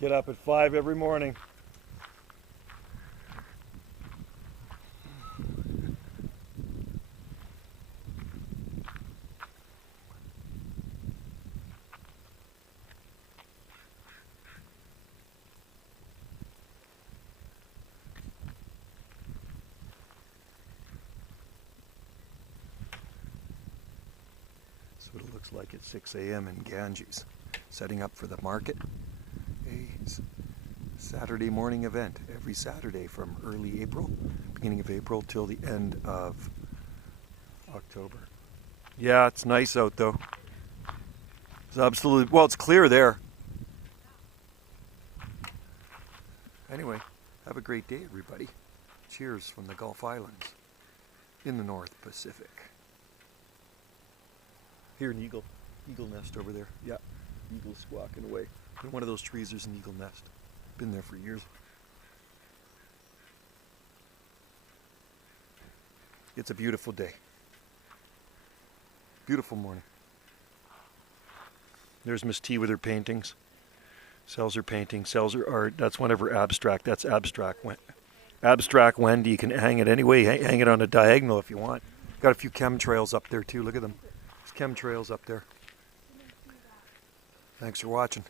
Get up at 5 every morning. That's what it looks like at 6 a.m. in Ganges. Setting up for the market. A Saturday morning event every Saturday from early April, beginning of April, till the end of October. Yeah, it's nice out though. It's absolutely, well, it's clear there. Anyway, have a great day, everybody. Cheers from the Gulf Islands in the North Pacific. Here an eagle nest over there. Yeah, eagle squawking away. In one of those trees there's an eagle nest. Been there for years. It's a beautiful day. Beautiful morning. There's Miss T with her paintings. Sells her paintings, sells her art. That's one of her abstract. That's abstract. Abstract Wendy. You can hang it anyway. Hang it on a diagonal if you want. Got a few chemtrails up there too. Look at them. There's chemtrails up there. Thanks for watching.